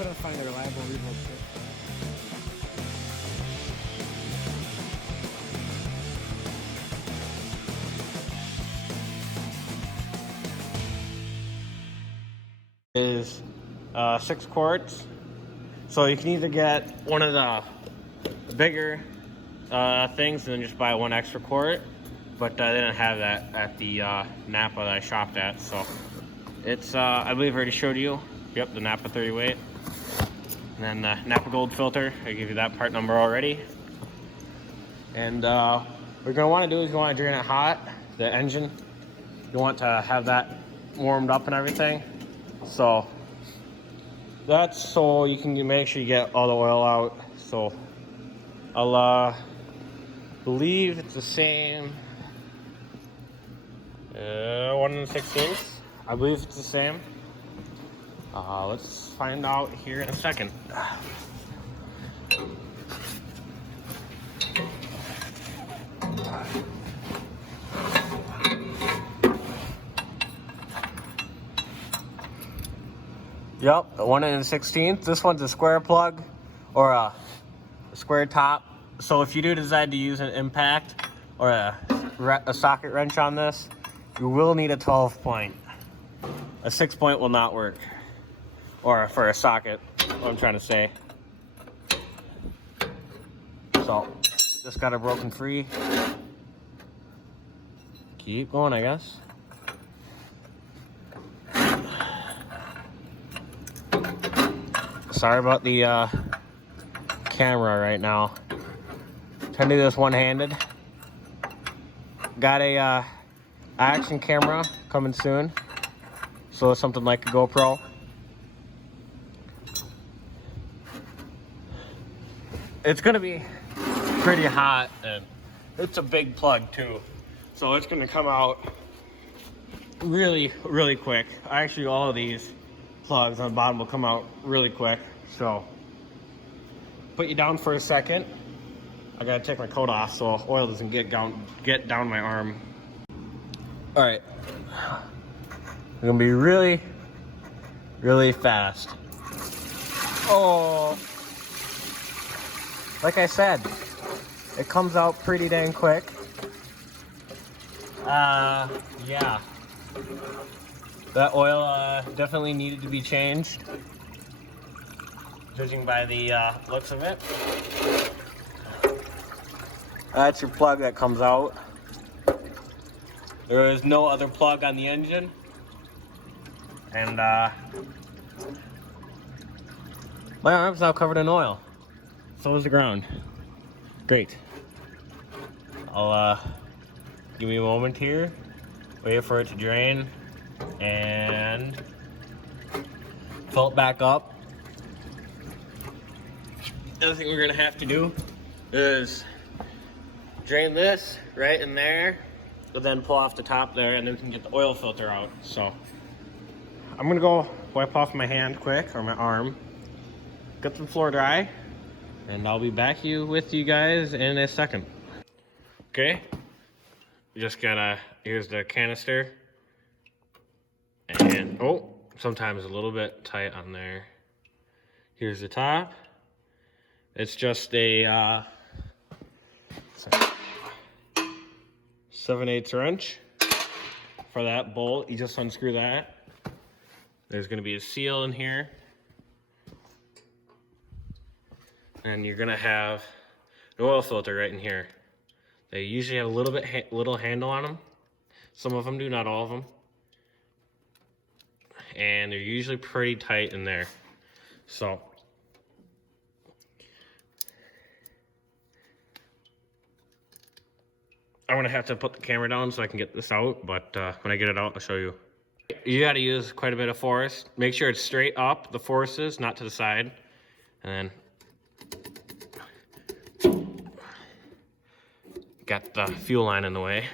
couldn't find a reliable remote kit. Is 6 quarts, so you can either get one of the bigger things and then just buy 1 extra quart, but I didn't have that at the Napa that I shopped at. So it's I believe I already showed you, yep, the Napa 30 weight, and then the Napa Gold filter. I gave you that part number already. And what you're gonna want to do is you want to drain it hot, the engine. You want to have that warmed up and everything. So that's so you can make sure you get all the oil out. So I'll believe it's the same 1/16. I believe it's the same. Let's find out here in a second. Yep, 1/16. This one's a square plug or a square top. So if you do decide to use an impact or a socket wrench on this, you will need a 12 point. A 6 point will not work. Or for a socket, what I'm trying to say. So just got it broken free. Keep going, I guess. Sorry about the camera right now. Trying to do this one-handed. Got a action camera coming soon, so it's something like a GoPro. It's gonna be pretty hot, and it's a big plug too, so it's gonna come out really, really quick. Actually, all of these plugs on the bottom will come out really quick. So put you down for a second. I gotta take my coat off so oil doesn't get down my arm. All right, it's gonna be really, really fast. Oh, like I said, it comes out pretty dang quick. Yeah, that oil definitely needed to be changed, judging by the looks of it. That's your plug that comes out. There is no other plug on the engine, and my arm's now covered in oil. So is the ground. Great. I'll give me a moment here, wait for it to drain, and fill it back up. The other thing we're gonna have to do is drain this right in there, but then pull off the top there, and then we can get the oil filter out. So I'm gonna go wipe off my hand quick, or my arm, get the floor dry, and I'll be back with you guys in a second. Okay, just gotta, here's the canister, and oh, sometimes a little bit tight on there. Here's the top. It's just a 7/8 wrench for that bolt. You just unscrew that. There's gonna be a seal in here, and you're gonna have an oil filter right in here. They usually have a little handle on them. Some of them do, not all of them. And they're usually pretty tight in there. So I'm gonna have to put the camera down so I can get this out, but when I get it out, I'll show you. You gotta use quite a bit of force. Make sure it's straight up, the forces, not to the side. And then got the fuel line in the way.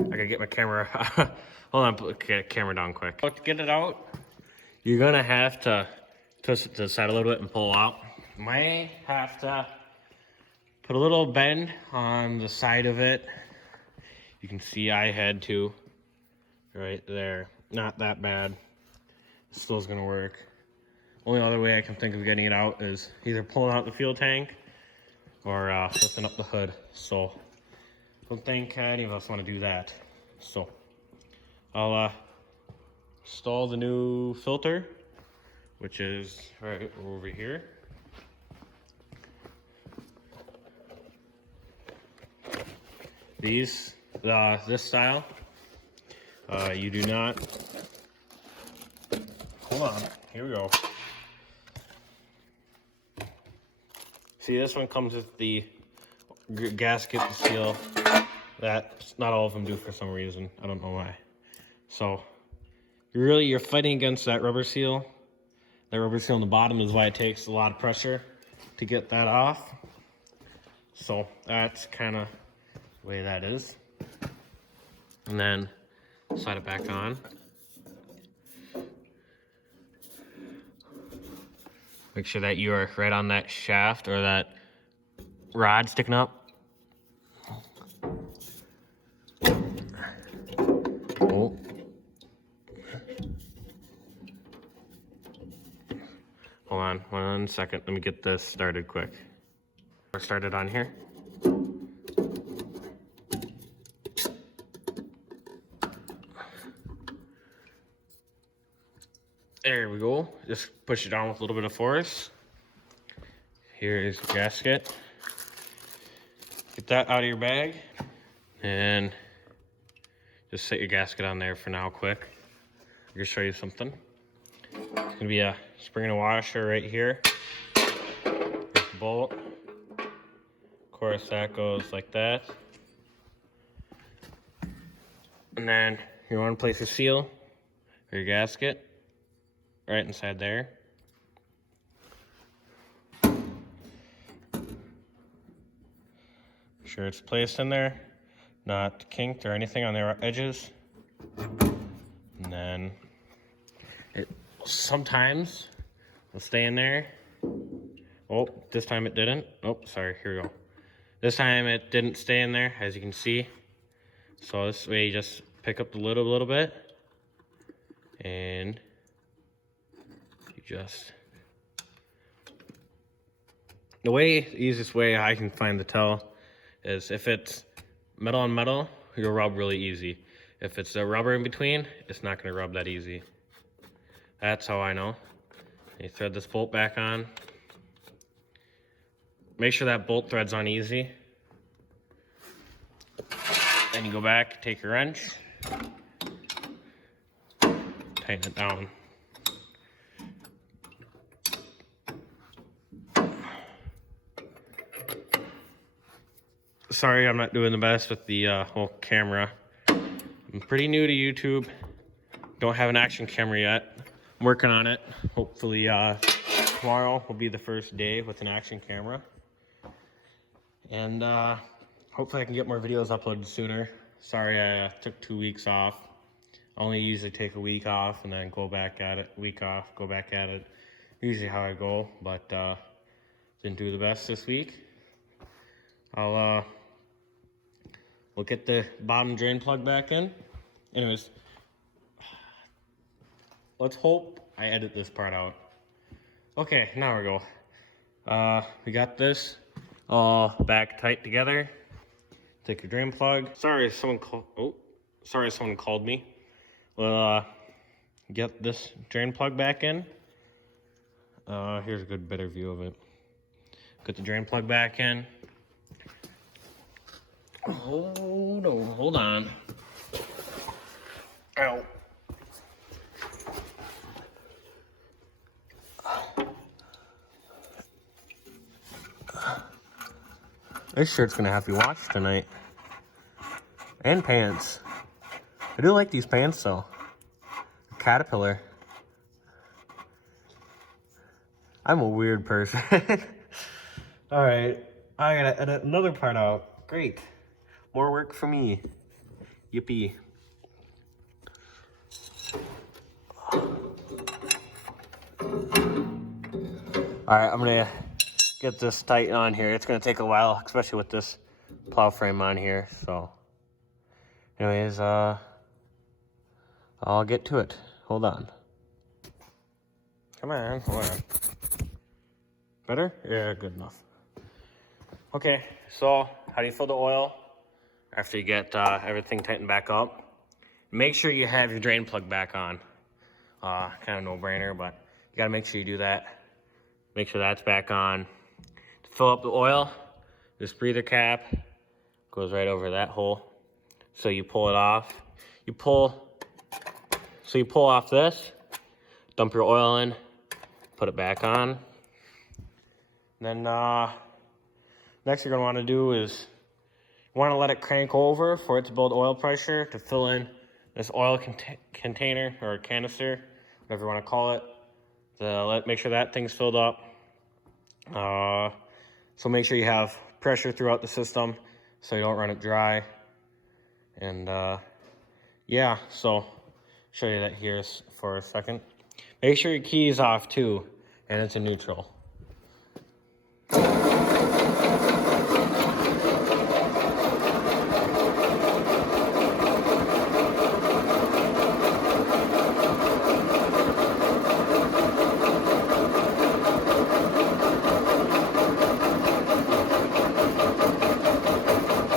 I gotta get my camera, hold on, get the camera down quick. To get it out, you're gonna have to twist it to the side a little bit and pull out. You might have to put a little bend on the side of it. You can see I had to, right there. Not that bad. still is gonna work. Only other way I can think of getting it out is either pulling out the fuel tank or lifting up the hood. So I don't think any of us want to do that. So I'll install the new filter, which is right over here. This style, you do not, hold on, here we go. See, this one comes with the gasket to seal. That not all of them do for some reason. I don't know why. So you're fighting against that rubber seal. That rubber seal on the bottom is why it takes a lot of pressure to get that off. So that's kind of the way that is. And then slide it back on. Make sure that you are right on that shaft or that rod sticking up. Oh. Hold on 1 second. Let me get this started quick. We're started on here. There we go. Just push it down with a little bit of force. Here is the gasket. Get that out of your bag and just set your gasket on there for now quick. I'm gonna show you something. It's gonna be a spring and a washer right here. There's the bolt. Of course, that goes like that. And then you want to place a seal for your gasket right inside there. Make sure it's placed in there, not kinked or anything on the edges. And then it sometimes will stay in there. Oh, this time it didn't. Oh, sorry, here we go. This time it didn't stay in there, as you can see. So this way you just pick up the lid a little bit and the easiest way I can find to tell is if it's metal on metal, you'll rub really easy. If it's a rubber in between, it's not gonna rub that easy. That's how I know. You thread this bolt back on. Make sure that bolt thread's on easy. Then you go back, take your wrench, tighten it down. Sorry, I'm not doing the best with the whole camera. I'm pretty new to YouTube. Don't have an action camera yet. I'm working on it. Hopefully tomorrow will be the first day with an action camera. And hopefully I can get more videos uploaded sooner. Sorry I took 2 weeks off. I only usually take a week off and then go back at it. Week off, go back at it. Usually how I go, but didn't do the best this week. We'll get the bottom drain plug back in. Anyways, let's hope I edit this part out. Okay, now we go. We got this all back tight together. Take your drain plug. Sorry, someone called me. We'll get this drain plug back in. Here's a good, better view of it. Get the drain plug back in. Oh no, hold on. Ow. This shirt's gonna have to be washed tonight. And pants. I do like these pants though. Caterpillar. I'm a weird person. Alright, I gotta edit another part out. Great. More work for me. Yippee. Alright, I'm gonna get this tight on here. It's gonna take a while, especially with this plow frame on here. So, anyways, I'll get to it. Hold on. Come on, hold on. Better? Yeah, good enough. Okay, so how do you fill the oil? After you get everything tightened back up, make sure you have your drain plug back on. Kind of no-brainer, but you gotta make sure you do that. Make sure that's back on. To fill up the oil, this breather cap goes right over that hole. So you pull it off. You pull off this, dump your oil in, put it back on. Then next you're gonna wanna do is you wanna let it crank over for it to build oil pressure to fill in this oil container or canister, whatever you wanna call it. Make sure that thing's filled up. So make sure you have pressure throughout the system so you don't run it dry. And yeah, so show you that here for a second. Make sure your key is off too, and it's in neutral.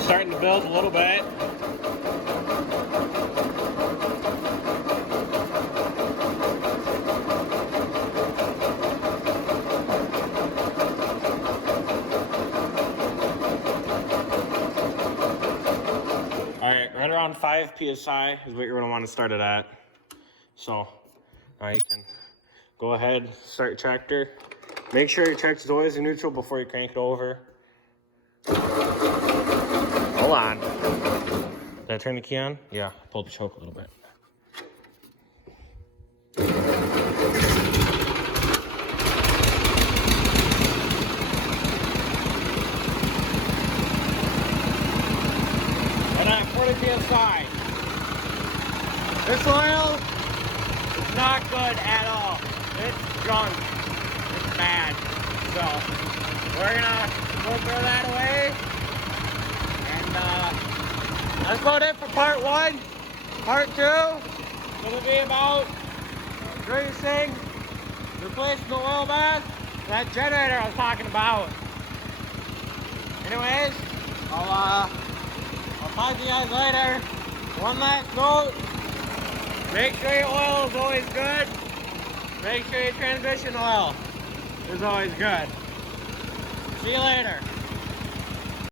Starting to build a little bit. Alright, right around 5 PSI is what you're going to want to start it at. So, you can go ahead, start your tractor. Make sure your tractor's always in neutral before you crank it over. Hold on. Did I turn the key on? Yeah, pull the choke a little bit. And at 40 PSI. This oil is not good at all. It's junk. It's bad. So, we're gonna throw that away. And that's about it for part 1. Part 2 is gonna be about greasing, replacing the oil bath, and that generator I was talking about. Anyways, I'll talk to you guys later. One last note, make sure your oil is always good. Make sure your transmission oil is always good. See you later.